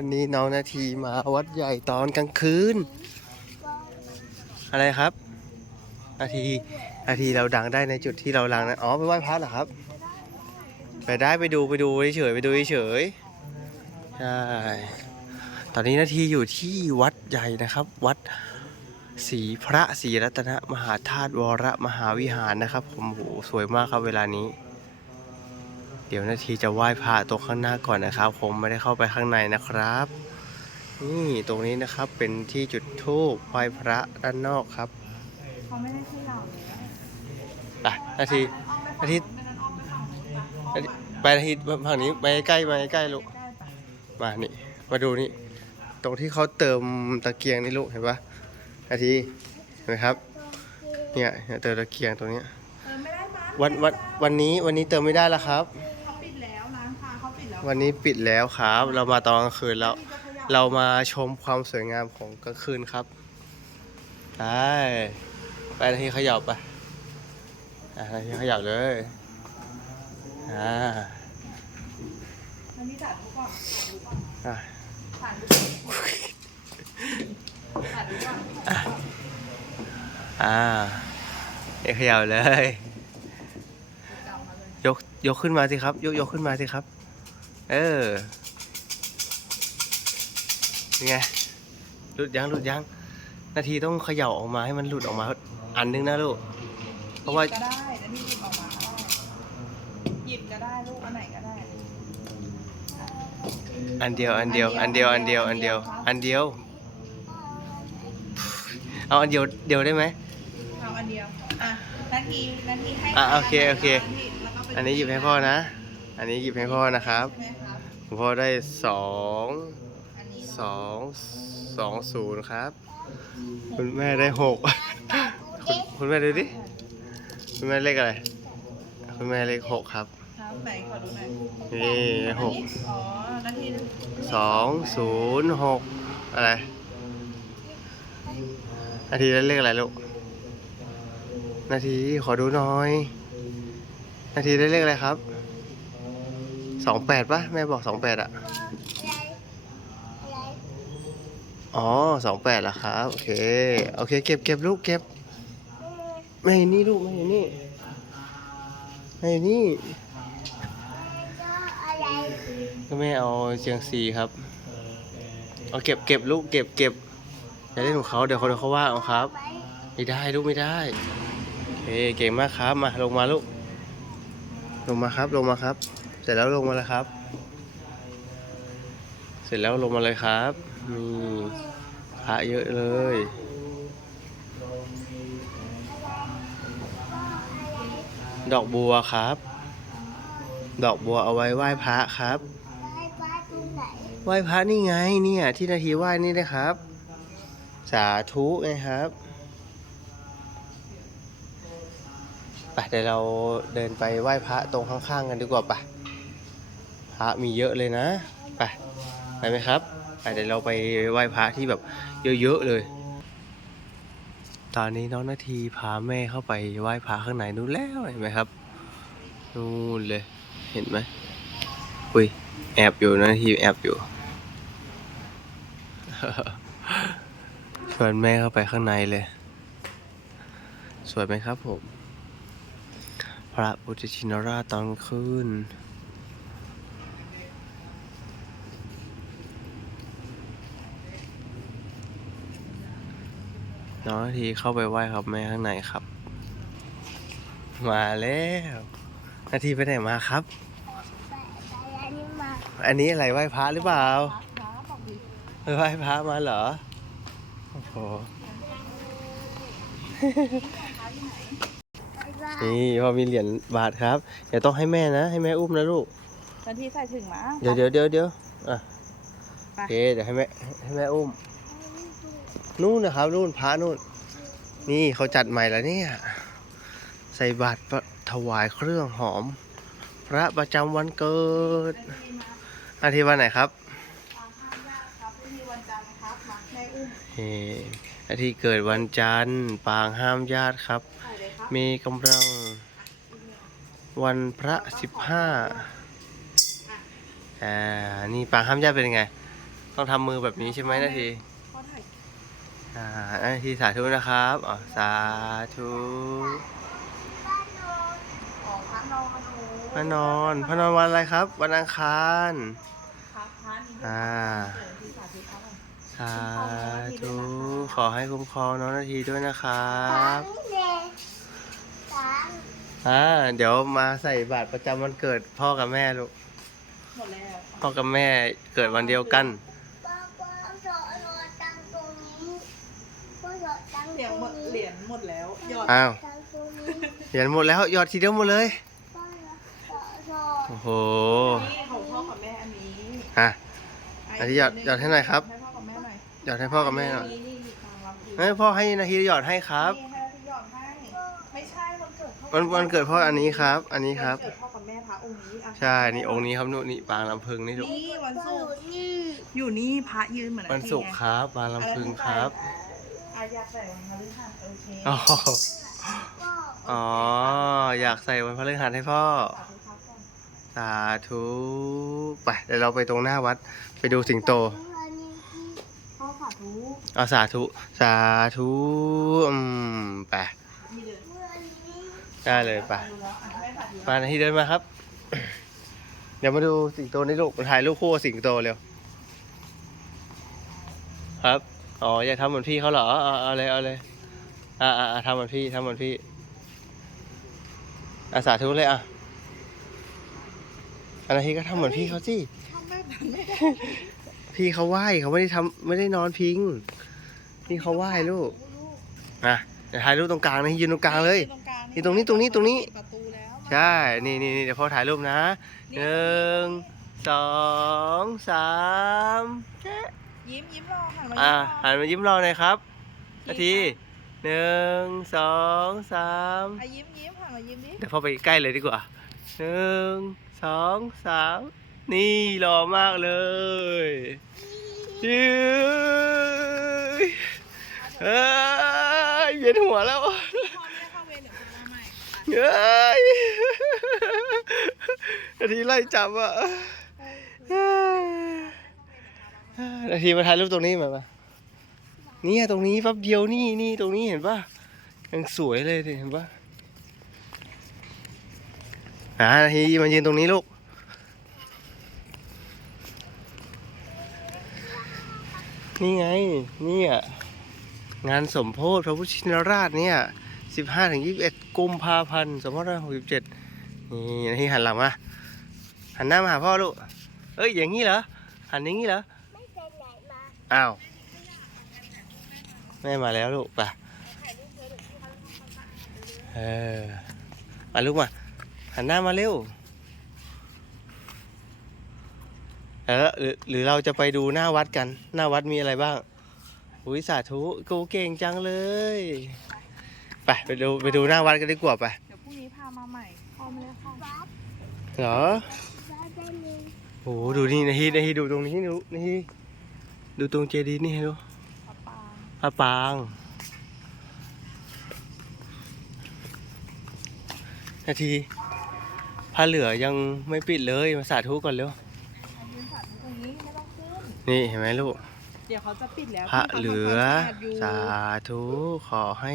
วันนี้น้องนาทีมาวัดใหญ่ตอนกลางคืน อะไรครับ นาทีนาทีเราดังได้ในจุดที่เราดังนะอ๋อไปไหว้พระเหรอครับ ไปได้ไปดูไปดูเฉยไปดูเฉยใช่ตอนนี้นาทีอยู่ที่วัดใหญ่นะครับ วัดศรีพระศรีรัตนมหาธาตุวรมหาวิหารนะครับผมโหสวยมากครับเวลานี้ เดี๋ยวนาทีจะไหว้พระตรงข้างหน้าก่อนนะครับ ผมไม่ได้เข้าไปข้างในนะครับ นี่ตรงนี้นะครับเป็นที่จุดธูปไหว้พระด้านนอกครับเขาไม่ได้ที่เราไปนาทีนาทีนาทีไปนาทีฝั่งนี้ไปใกล้ไปใกล้ลูกได้ปะมานี่มาดูนี่ตรงที่เขาเติมตะเกียงนี่ลูกเห็นปะนาทีเห็นไหมครับ เนี่ยเติมตะเกียงตรงเนี้ยเออไม่ได้มั้งวันวันวันนี้วันนี้เติมไม่ได้แล้วครับ วันนี้ปิดแล้วครับ เรามาตอนกลางคืนแล้ว เรามาชมความสวยงามของกลางคืนครับไปไปนาทีเขยับไปอะนาทีเขยับเลยอ่าอันนี้ถ่ายรูปก่อนถ่ายรูปก่อนอะถ่ายรูปก่อนถ่ายรูปก่อนอ่าเอขยับเลย ยกยกขึ้นมาสิครับ ยกยกขึ้นมาสิครับ เออยังไงหลุดยังหลุดยัง นาทีต้องเขย่าออกมาให้มันหลุดออกมา อันนึงนะลูก เพราะว่าหยิบก็ได้แล้วนี่หยิบออกมาก็ได้หยิบก็ได้ลูกอันไหนก็ได้ อันเดียว อันเดียว อันเดียว อันเดียว อันเดียว อันเดียว เอาอันเดียวเดียวได้ไหม เอาอันเดียว อะนาทีนาทีให้อะโอเคโอเคแล้วก็ไป อันนี้หยิบให้พ่อนะ อันนี้หยิบให้พ่อนะครับใช่ไหมครับคุณพ่อได้สองอันนี้สองสองศูนย์ครับ คุณแม่ได้หกคุณคุณแม่ดูดิ คุณแม่เลขอะไร คุณแม่เลขหกครับครับไหนขอดูหน่อยนี่หกอ๋อนาทีสองศูนย์หกอะไรนาทีได้เลขอะไรลูกนาทีขอดูหน่อย นาทีได้เลขอะไรครับ สองแปดปะแม่บอกสองแปดอะอ๋อสองแปดแล้วครับ โอเค โอเค เก็บเก็บลูกเก็บไม่นี่ลูกไม่นี่ไม่นี่ก็ไม่เอาเชียงซีครับ เอาเก็บเก็บลูกเก็บเก็บอย่าเล่นของเขาเดี๋ยวเขาเดี๋ยวเขาว่าเอาครับ ไม่ได้ลูกไม่ได้โอเคเก่งมากครับมาลงมาลูก ลงมาครับลงมาครับ ร็จแล้วลงมาเลยครับ เสร็จแล้วลงมาเลยครับนี่พระเยอะเลยดอกบัวครับ ดอกบัวเอาไว้ไหว้พระครับ ไหว้พระนี่ไงเนี่ยที่นาทีไหว้นี่นะครับ สาธุไงครับไปเดี๋ยวเราเดินไปไหว้พระตรงข้างๆกันดีกว่าปะพ ระมีเยอะเลยนะ ไปไปไหมครับไปเดี๋ยวเราไปไหว้พระที่แบบเยอะๆเลย ตอนนี้น้องนาทีพาแม่เข้าไปไหว้พระข้างในนู้นแล้วเห็นไหมครับนู่นเลยเห็นไหมอุ้ยแอบอยู่นะนาทีแอบอยู่ชวนแม่เข้าไปข้างในเลย สวยไหมครับผม พระพุทธชินราชตอนคืน น้องนาทีเข้าไปไหว้ครับแม่ข้างในครับ มาแล้วนาทีไปไหนมาครับ อันนี้อะไรไหว้พระหรือเปล่าไปไหว้พระมาเหรอ โอ้โห นี่พอมีเหรียญบาทครับ เดี๋ยวต้องให้แม่นะ ให้แม่อุ้มนะลูกนาทีใส่ถึงมา เดี๋ยวเดี๋ยวเดี๋ยวเดี๋ยวอะไปโอเคเดี๋ยวให้แม่ให้แม่อุ้ม นู่นนะครับนู่นพระนู่น นี่เขาจัดใหม่แล้วเนี่ย ใส่บาตรประถวายเครื่องหอม พระประจำวันเกิด อาทิตย์วันไหนครับครับที่วันจันทร์ครับมาแม่อุ้มเอ่ออาทิตย์เกิดวันจันทร์ปางห้ามญาติครับถ่ายเลยครับ มีกำลังวันพระสิบห้าอ่า นี่ปางห้ามญาติเป็นยังไง ต้องทำมือแบบนี้ใช่ไหมนาทีพ่อถ่ายอ่านาทีสาธุนะครับอ๋อสาธุอ๋อพระนอนหนูพระนอนพระนอนวันอะไรครับ วันอังคารพระพระนี่อ่าเดี๋ยวที่สาธุครับสาธุขอให้คุ้มครองน้องนาทีด้วยนะครับอ่าเดี๋ยวมาใส่บาตรประจำวันเกิดพ่อกับแม่ลูกหมดแล้วพ่อกับแม่เกิดวันเดียวกัน เหรียญหมดเหรียญหม ดแล้ว หยอดอ้าวเหรียญหมดแล้วหยอดทีเดียวหมดเลยโอ้โหนี่ของพ่อกับแม่อันนี้อะอันนี้หยอดหยอดให้หน่อยครับ ให้พ่อกับแม่หน่อยหยอดให้พ่อกับแม่หน่อยนี่นี่นี่ตามรับอยู่เฮ้ยพ่อให้นาทีหยอดให้ครับ นี่ให้พี่หยอดให้ไม่ใช่วันเกิดพ่อวันวันเกิดพ่ออันนี้ครับ อันนี้ครับ วันเกิดพ่อกับแม่พระองค์นี้อะใช่ นี่องค์นี้ครับนู่นนี่ปางลำพึงนี่ลูกนี่วันศุกร์อยู่นี่พระยืนเหมือนวันศุกร์ครับปางลำพึงครับอา อยากใส่วันพฤหัสโอเคอ๋ออ๋ออยากใส่วันพฤหัสให้พ่อสาธุครับก่อนสาธุไปเดี๋ยวเราไปตรงหน้าวัดไปดูสิงโตพ่อสาธุเอาสาธุ สาธุอืมไปนี่เลยได้เลยไปดูแล้วอะให้สาธุมานาทีเดินมาครับ เดี๋ยวมาดูสิงโตนี่ลูกมาถ่ายรูปคู่กับสิงโตเร็วครับ อ๋ออยากทำเหมือนพี่เขาเหรอเอาเอาเลยเอาเลยอ่าอ่าทำเหมือนพี่ทำเหมือนพี่อาสาธุเลยอะอันนาทีก็ทำเหมือนพี่เขาสิทำแบบนั้นไม่ได้พี่เขาไหว้เขาไม่ได้ทำไม่ได้นอนพิง พี่เขาไหว้ลูกอะเดี๋ยวถ่ายรูปตรงกลางนะยืนตรงกลางเลยตรงกลางนี่ตรงนี้ตรงนี้ตรงนี้ ปิดประตูแล้วมาใช่ นี่นี่นี่เดี๋ยวพ่อถ่ายรูปนะหนึ่งสองสามแจ๊ะ ยิ้มยิ้มรอหันมาอะยิ้มรอหันมายิ้มรอหน่อยครับนาทีหนึ่งสองสามอะยิ้มยิ้มหันมายิ้มดิเดี๋ยวพ่อไปใกล้เลยดีกว่าหนึ่งสองสามนี่หล่อมากเลยยืยเอ้ยเวียนหัวแล้วพ่อไม่ได้เข้าเวรเดี๋ยวพ่อมาใหม่ไปเอ้ยนาทีไล่จับอะ นาทีมาถ่ายรูปตรงนี้มาปะนี่ตรงนี้แป๊บเดียวนี่นี่ตรงนี้เห็นปะยังสวยเลยเห็นปะอ่านาทีมายืนตรงนี้ลูกนี่ไงนี่ยงานสมโพธิพระพุทธชินราชเนี่ยสิบห้าถึงยี่สิบเอ็ดกุมภาพันธ์สองพันห้าร้อยหกสิบเจ็ดนี่ที่หันหลังมาหันหน้ามาหาพ่อลูกเอ้ยอย่างนี้เหรอหันอย่างนี้เหรอ อ้าว แม่มาแล้วลูกไปเออมาลูกมา หันหน้ามาเร็ว เออหรือหรือเราจะไปดูหน้าวัดกัน หน้าวัดมีอะไรบ้าง อุ้ยสาธุกูเก่งจังเลย ไปไปดูไปดูหน้าวัดกันดีกว่าไป เดี๋ยวพรุ่งนี้พามาใหม่พ่อไม่ได้เข้าเหรอ โอ้โหดูนี่นะฮีนะฮีดูตรงนี้ดูนี่ฮี ดูตรงเจดีย์นี่ให้ดูปะปางพระปาง นาทีผ้าเหลือยังไม่ปิดเลย มาสาธุก่อนเร็วอะยืนสาธุตรงนี้ไม่ต้องขึ้นนี่เห็นไหมลูก เดี๋ยวเขาจะปิดแล้วพระเหลือพี่สาเขาทำความสะอาดอยู่ธุขอให้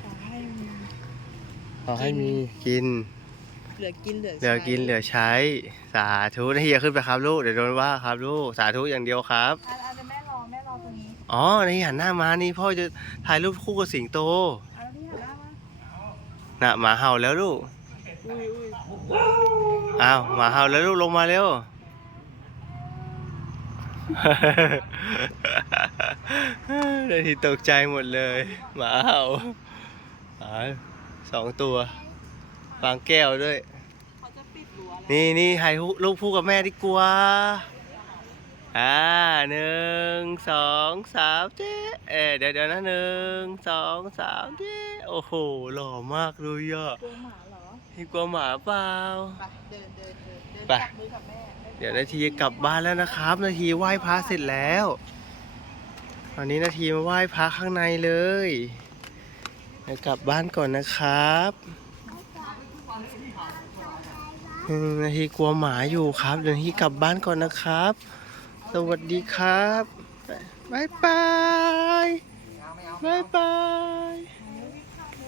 ขอให้มีขอให้มีกิน เหลือกินเหลือเหลือกินเหลือใช้ สาธุนะเฮียขึ้นไปครับลูกเดี๋ยวโดนว่าครับลูกสาธุอย่างเดียวครับอะอะเดี๋ยวแม่รอแม่รอตรงนี้อ๋อนี่หันหน้ามานี่พ่อจะถ่ายรูปคู่กับสิงโตอะแล้วพี่หันหน้ามาน่ะหมาเห่าแล้วลูกอุ้ยอุ้ยอ้าวหมาเห่าแล้วลูกลงมาเร็ว นาทีตกใจหมดเลย หมาเห่าหมาสองตัว บางแก้วด้วย เขาจะปิดรั้วแล้วนี่นี่ถ่ายรูปคู่กับแม่ดีกว่า อ่าหนึ่งสองสามเจ๊เอ๊ะเดี๋ยวเดี๋ยวนะหนึ่งสองสามเจ๊โอ้โห หล่อมากเลยอะกลัวหมาเหรอพี่กลัวหมาเปล่า ไปเดินเดินเดินเดินไป จับมือกับแม่เดี๋ยวนาทีจะกลับบ้านแล้วนะครับ นาทีไหว้พระเสร็จแล้ว ตอนนี้นาทีมาไหว้พระข้างในเลยเดี๋ยวกลับบ้านก่อนนะครับ อืมนาทีกลัวหมาอยู่ครับเดี๋ยวนาทีกลับบ้านก่อนนะครับ สวัสดีครับบ๊ายบายบ๊ายบาย